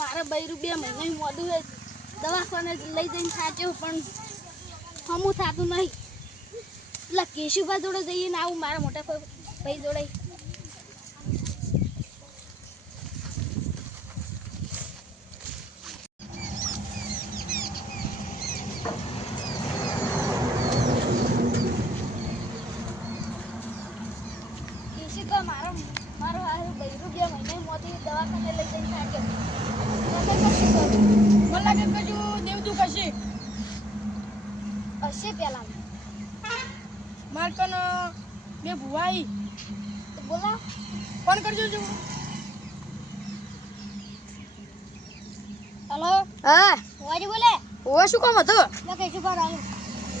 મારા 2 રૂપિયા મહિને મોડું હે દવાખાને લઈ જઈને સાચો પણ હમું થાતું નહીં એટલે કેશુભા જોડે જઈએ ને આવું મારા મોટા ભાઈ જોડે મારો 2 રૂપિયા મહિને મોદી દવાખાને લઈ જઈને થાક્યો મને લાગે કજુ દેવતું કશે હશે પેલા માર કન બે ભુવાઈ તો બોલા ફોન કરજો જો હેલો હા વાજી બોલે ઓ શું કામ હતું મેં કેશુભા આવ્યો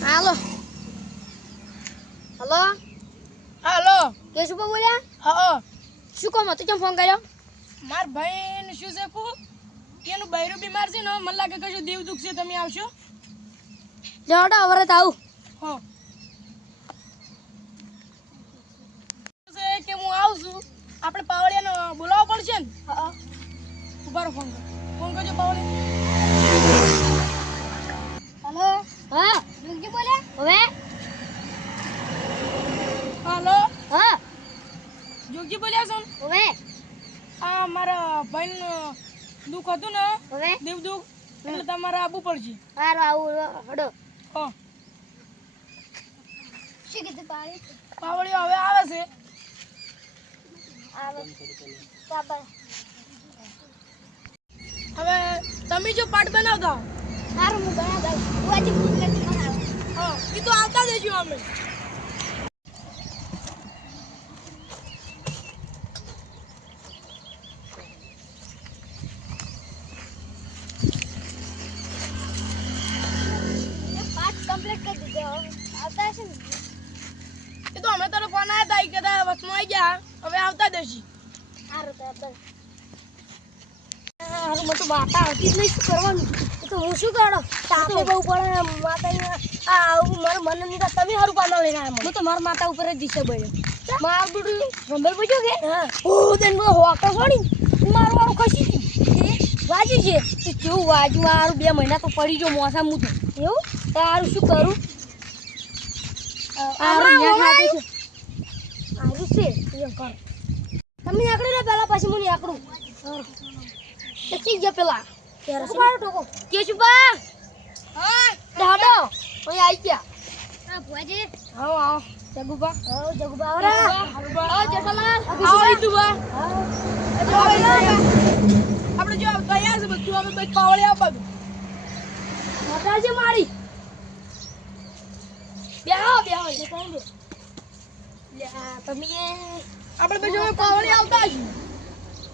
હાલો હલો હાલો કેશુભા બોલ્યા હા શું કામ હતું કેમ ફોન કર્યો માર ભાઈ ને શું છે કો એનું બૈરું બીમાર છે ને મને લાગે કશું દેવ દુખ છે તમે આવશો જડો વરત આવું હા કે હું આવું છું આપણે પાવડિયાને બોલાવવો પડશે ને હા ઉભારો ફોન કરજો પાવડિયા હેલો હા જોગજી બોલે હવે હાલો હા જોગજી બોલ્યા છો ને? હવે આ મારા ભાઈને દુઃખ હતું ને હવે દેવ દુઃખ એટલે તમારે આવવું પડશે હારો આવું હડો હા શું કીધું પાણી પાવડિયો હવે આવે છે આવે બાબા હવે તમે જો પાઠ બનાવતા હો. સારું હું બના દઉં વાજી ફોન કરતી મને આવે હા એ તો આવતા જઈશું અમે પાઠ કમ્પ્લીટ કરી દીધો આવતા હશે ને એ તો અમે તારો ફોન આવ્યા હતા એ કહેતા વચમાં આવી ગયા હવે આવતા જઈશું સારું તો આપણે હારું મોટું માતા હતી જ નહીં શું કરવાનું એ તો હું શું કરો તાપે બહુ પડે માતા આ મારું મન નહીં થાય તમે સારું પાના લઈને આવ્યા હું તો મારા માતા ઉપર જ દિશા બન્યો મારું બધું રંબલ પૂછ્યો કે ઓ તેન બધો હોકો છોડી મારું વાળું ખસી ગયું વાજ્યું છે તો કેવું વાજ્યું મારું 2 મહિના તો પડી ગયો મોસા હું તો એવું તારું શું કરું આરું છે એમ કર તમે આકડી લે પેલા પછી હું આકડું ચી ગયા પેલા મારો ટોકો કેશુભા હા દાડો ઓય આવી ગયા હા ભુવાજી આવો આવો જગુબા આવો જગુબા આવરા આવો જેઠાલાલ આવો ઈતુબા આવો આપણે જો તૈયાર છે બધું અમે બસ પાવડિયા બધું માતાજી મારી બેહો બેહો લે તમે આપણે બસ હવે પાવડિયા આવતા છીએ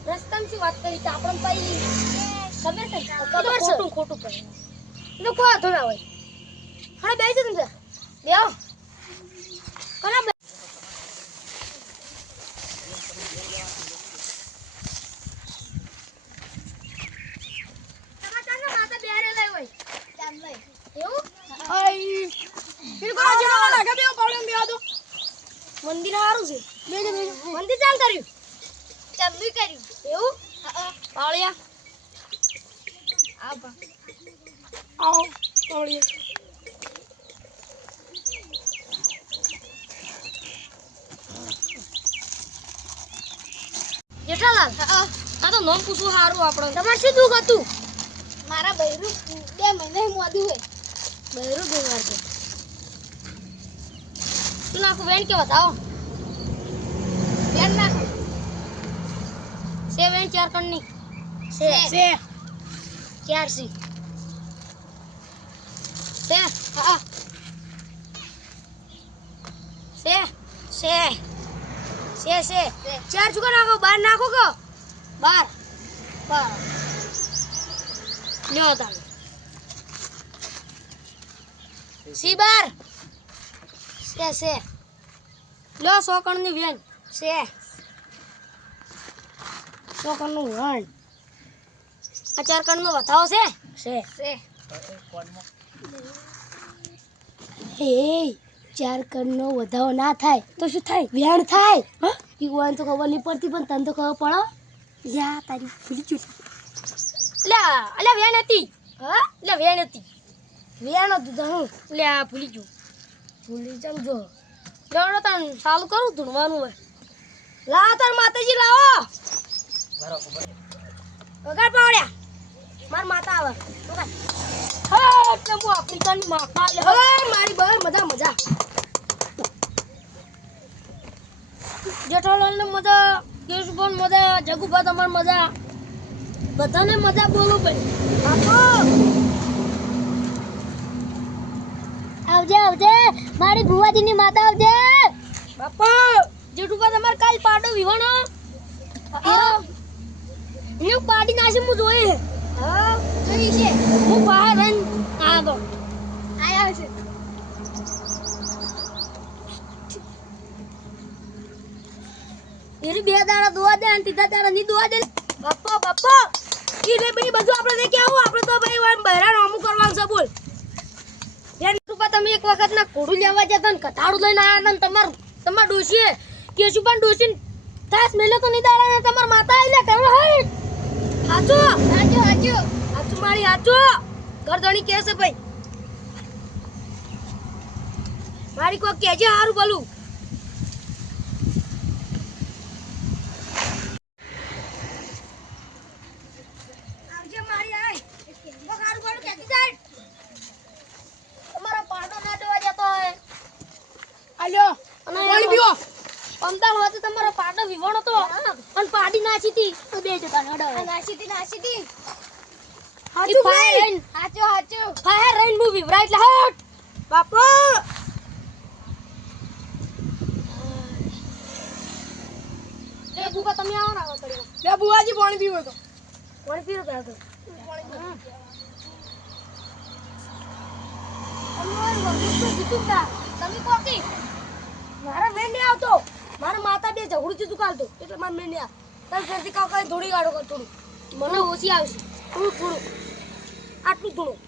રસ્તામાં શું વાત કરી આપણને પાઈ ખબર છે ખોટું ખોટું કરે એટલે કોઈ વાંધો ના હોય હા બેસી તમે બેહો કોના માતા બેરે લઈ હોય ચાલ લઈ એવું આઈ પેલું કોણ જેવા લાગે બે પાવડિયા બેવા દો મંદિર સારું છે બેજો બેજો મંદિર ચાલ કર્યું ચાલુ કર્યું એવું હા પાવળિયા આવો આવો પાવડિયા જેઠાલાલ આ તો નામ પૂછવું સારું આપણો તમારે શું દુઃખ હતું મારા 2 મહિને મોડું હોય બહેરું બીમાર છે શું નાખું વેણ કે બતાવો ધ્યાન રાખો સે વેણ 4 કણની છે છે 4 સી સે હા સે સે 4 ચુકા નાખો 12 નાખો કો 12 લ્યો તમે સી 12 સે લ્યો 100 કણની વેણ સે 100 કણનું વણ આ 4 કણનો બતાવો છે છે હે 4 કણનો વધાવો ના થાય તો શું થાય વેણ થાય હા ઈ વણ તો ખબર નહીં પડતી પણ તને તો ખબર પડો યા તારી ભૂલી ગયું અલ્યા વેણ હતી. હા એટલે વેણ હતી. વેણ હતું ધણું. અલ્યા ભૂલી ગયો. ભૂલી સમજો. લેવડો તાન ચાલુ કરું ધૂણવાનું હોય. લાવો તાર માતાજી લાવો. વગાડ પાવડ્યા. માર માતા આવે. વગાડ. હા એટલે હું આફ્રિકાની માતા લે. હવે મારી બહાર મજા મજા. જેઠાલાલ ને મજા, કેશુભાઈ મજા, જગુભા તમાર મજા. બધાને મજા બોલો ભાઈ. બાપો આવજે આવજે મારી ભુવાજીની માતા આવજે. બાપો જેઠુભા તમાર કાલ પાડો વિવાણો. હું પાડી નાખી હું જોઈ. હા જોઈ છે. હું બહાર રન આવો. આયા છે. એરી બે દાડા દોવા દે અને ત્રીજા દાડા ની દોવા દે. બાપા બાપા ઈને ભાઈ બધું આપણે દેખી આવું. આપણે તો ભાઈ વાન બહેરાણ અમુ કરવાનું છે બોલ. બેન રૂપા તમે એક વખત ના કોડું લેવા જતા ને કટાડું લઈને આયા હતા ને તમાર ડોશીએ કેશુભાઈ ડોશી તાસ મેલે તો ની દાડા ને તમાર માતા આઈલે કેવો હે. હાચો હાચો હાચો હાચો મારી હાચો. ગરદણી કે છે ભાઈ મારી કો કેજે હારું બોલું. અમદાવાદ તમારો પાડો વિવણો તો અને પાડી નાખી હતી. બે જતા નડો નાખી હતી. હાચું ભાઈ હાચો હાચો ફાયર રેન મૂવી રાઈટ લે હટ બાપો. લે બુબા તમે આવો ના આવો કર્યો. લે બુવાજી પાણી પીવો તો પાણી પીરો તો તમે કોકી મારા મેં નહીં આવતો. મારા માતા બે ઝઘડું થી દુકાલતો એટલે મારા મેં નહીં આવ. તાર ઘરથી કાકા થોડી ગાડો કર થોડું. મને ઓછી આવશે થોડું થોડું આટલું થોડું.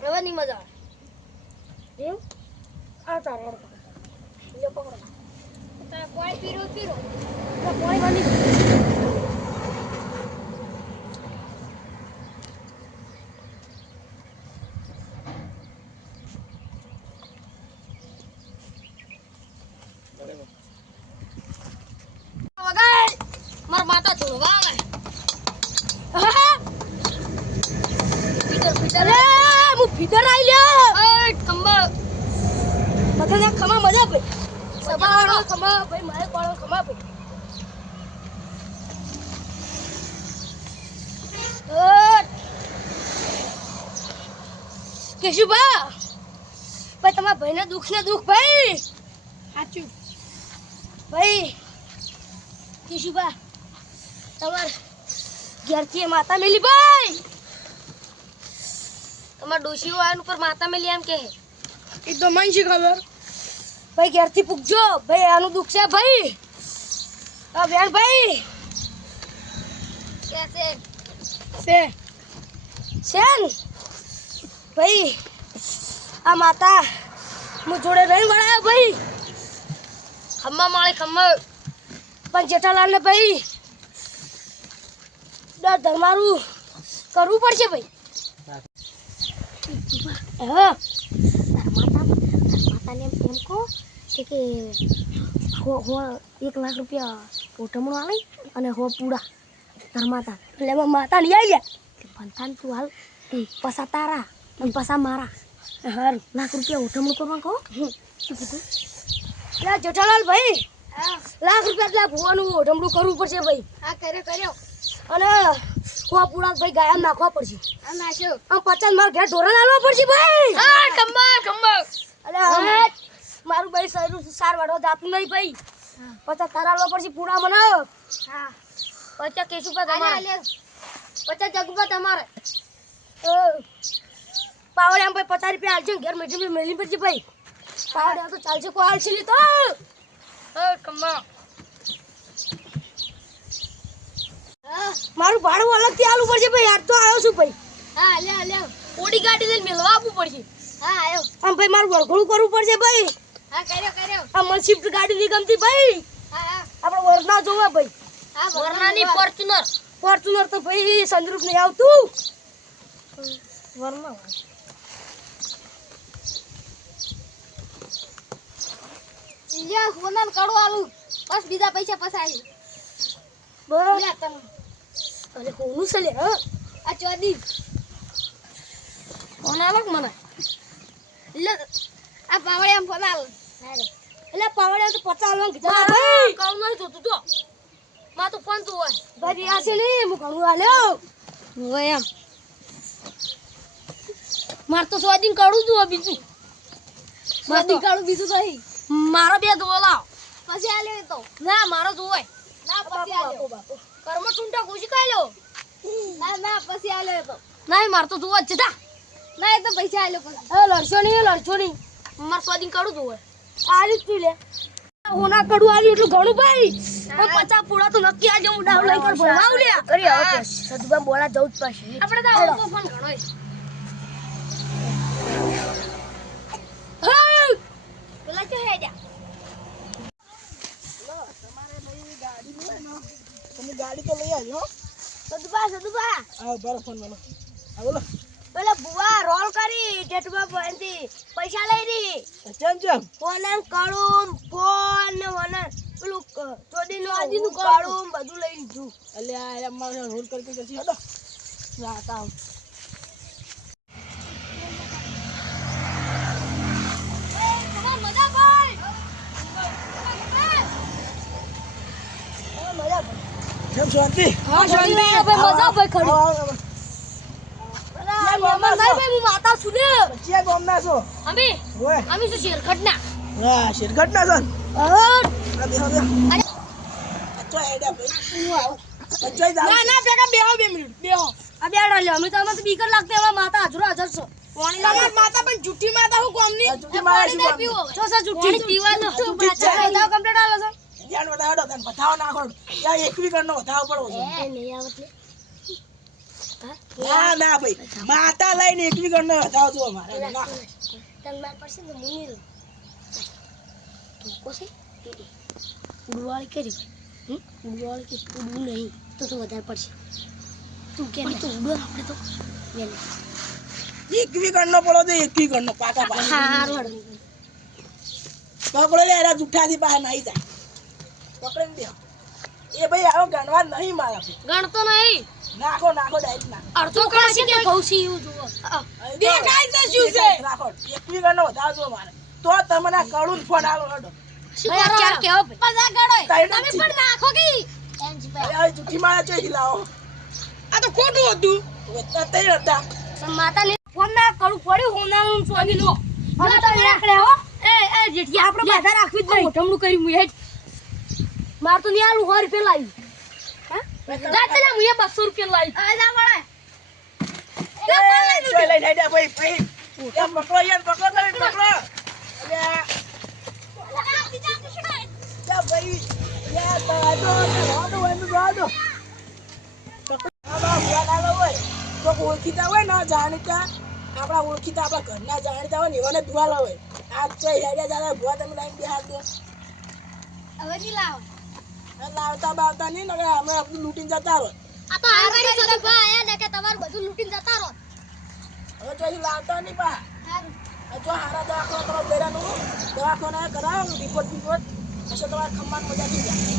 હવે નહીં મજા આવે એમ. આ તારે લે પકડો. તારે પાણી પીરો પીરો પાણી વાની માર માતા ધોળવા આવે. ફીટર હું ફીટર આઈ લ્યો. એ ખંબા મથે ખમા મજા ભાઈ. સબાળો ખમા ભાઈ મારે કોળો ખમા ભાઈ. કેશુભા ભાઈ તમારા ભાઈને દુઃખ ને દુઃખ ભાઈ. સાચું ભાઈ કેશુભા તમાર ઘેરથી માતા મેલી ભાઈ. તમાર ડોશીઓ આન ઉપર માતા મેલી એમ કે એ તો મને શી ખબર ભાઈ. ઘેરથી પૂછજો ભાઈ આનું દુઃખ છે ભાઈ. આ બેન ભાઈ કે છે સેન ભાઈ આ માતા હું જોડે રહીને વળાયો ભાઈ. ખમ્મા માળે ખમ્મા પણ જેઠાલાલ ને ભાઈ દર ધર્મારું કરવું પડશે ભાઈ. હા માતાને એમ કહો કે 1 લાખ રૂપિયા ઓટમણું આવે અને હો પૂરા ધર્માતા. એટલે એમાં માતા લઈ આવી ગયા પંથાન તું હાલ પસા તારા અને પસા મારા. હારું લાખ રૂપિયા ઓટમણું કરવા કહો. શું કીધું જેઠાલાલ ભાઈ? લાખ રૂપિયા એટલે ભુવાનું ઓઢમડું કરવું પડશે ભાઈ. હા કર્યો અને હો પૂરા ભાઈ ગાયમ નાખવા પડશે. હા નાખ્યો. આમ 50 માર ઘેર ઢોરણ આલવા પડશે ભાઈ. હા ખંબા અલે મારું ભાઈ શરીર સાર વાળો જાતું નહીં ભાઈ. 50 તારા આલવા પડશે પૂરા મને. હા 50 કેશુભા તમારે 50 જગુભા તમારે. પાવડે આમ ભાઈ 50 રૂપિયા આલજો ઘેર મેજી મેલી પડશે ભાઈ. પાવડે તો ચાલશે કોઈ આલશે નહીં તો. કમ્મા મારું ભાડું અલગથી આલવું પડશે ભાઈ. આજ તો આવ્યો છું ભાઈ. હા લે ઓડી ગાડી લઈને મેલવા આપવું પડશે. હા આવ્યો. આમ ભાઈ મારું વળઘોડું કરવું પડશે ભાઈ. હા કર્યો. આ મને શિફ્ટ ગાડી ની ગમતી ભાઈ. હા આપણે વરના જોવા ભાઈ. હા વરનાની ફોર્ચ્યુનર તો ભાઈ સંદરૂપ નહીં આવતું. વરમાં યા સોનાને કડું આલું બસ બીજા પૈસા પસાડી બરોબર લે તને અરે કોનું છે લે હા આ ચોદી ફોન આલો કે મને લે આ પાવડિયામાં ફોન આલ એટલે પાવડે તો 50 આલવાનું કીધા ભાઈ કામ નહીં જોતું તો માં તો ફોન તો હોય ભાઈ આ છે ને હું ઘણું આલ્યો હું એમ માર તો સ્વાદીન કાઢું છું બીજું સ્વાદી કાળું બીજું નહીં મારો બે દો લાવ પછી આલે તો ના મારો જોવાય ના પછી આલે કર્મ ટુંટા ખુશી ખાઈ લો ના ના પછી આલે તો નહીં માર તો જોવા જ છે તા ના એ તો પૈસા આલે પછી એ લડશો નહીં માર સ્વાદીન કાઢું જોવાય આલી તું લે હોના કડું આલી એટલું ઘણું ભાઈ 50 પૂડા તો નક્કી આજે હું ડાવ લઈ કર ભરવાવ લે કરી હવે સદુબા બોલા જવું જ પડશે આપણે તો આવો તો ફોન ઘણો પેલા કે હેડ્યા તમે ગાડી તો લઈ આવજો હો. સદુબા હા બરો ફોન વાલો હા બોલો પેલા બુવા રોલ કરી જેટમાં પૈસા પૈસા લઈ રી ચમ ફોન કાળું ફોન ને વના પેલું ચોદીનું કાળું બધું લઈ લીધું અલ્યા આ મારે રોલ કરી જશે હડો રાતા કેમ શાંતિ હા શાંતિ ભાઈ મજા ભાઈ ખડી માતા સુને ક્યાં ગામના છો અમે ઓય શું શેરખટના વાહ શેરઘટના છો ને? અરે આ બેહો બેહો અચ્છા હેડા ભાઈ અચ્છા જાવ ના ભેગા બેહો 2 મિનિટ બેહો આ બેડા લે અમે તો બીકર લાગતે હવે માતા હાજરો હાજર છો પાણી તમાર માતા પણ જુઠ્ઠી માતા હું કોમની આ જુઠ્ઠી મારે શું કામ? છો સા જુઠ્ઠી પીવાનો જુઠ્ઠી જ છે. દાવ કમ્પ્લીટ આલો છો જ્ઞાન વધારો તને બતાવો નાખો યા એક વીકનો વધાવો પડવો છે એ નહીં આવત લે ના ના ભાઈ માતા લઈને એક વીકનો વધાવો છો મારે ના તન માર પાસે ને મુની તું કોસે ઉડવાળી કરી ઉડવાળી કે ઉડવું નહીં તો વધારે પડશે તું કે તો ઉડો આપણે તો વેલે એક વીકનો પડો તો એક વીકનો પાકા પાકા હારું પકડો લે એરા જુઠ્ઠાથી બહાર નાઈ જાય પકડીને બેહો એ ભાઈ આવો ગણવા નહીં મારા ગણતો નહીં નાખો નાખો ડાયરેક્ટ નાખો અડધો કાશી કે ભૌસી એવું જુઓ દેખાય છે શું છે નાખો એક વીકનો વધાવો છો મારે તો તમને આ કડું ફોન આલો હડો ભાઈ આ ચાર કેવો પજા ગણો તમે પણ નાખો કે અરે જુઠ્ઠી મારા છે હિલાવો આ તો ખોટું હતું તઈ હતા માતા ને ફોન ના કરું પડ્યું હોનાનું સોની લો હવે તો રાખડે હો એ જેઠી આપણે બધા રાખવી જ નહીં મોઢમણું કરી મુએ માર તો નિયાલું 100 રૂપિયા લાવી હા જાતે લે મુએ 200 રૂપિયા લાવી હવે જા મળે એ જોઈ લઈ ડાયડા ભાઈ ભાઈ એ પકડો યાર પકડો તમે પકડો અલ્યા જા ભાઈ યાર તો વાડો તો ઓળખીતા હોય ને જાણીતા આપણા ઓળખીતા આપણા ઘરના જાણીતા હોય ને એવાને દુઆ લાવે આ તો હેડ્યા દાદા ભુવા તમે લાઈન બેહાર દો હવે ની લાવ લાવતા બાવતા નહીં ને અમે આપણું લૂંટીને જતા રહો આ તો આંગળી સુધી ભા આયા ને કે તમારું બધું લૂટીને જતા રહો હવે તો લાવતા નહીં પા જો હારા દવાખાના કરો બેરાનું દવાખાના કરાવો રિપોર્ટ પછી તમારા ખમ્માન મજા થઈ જાય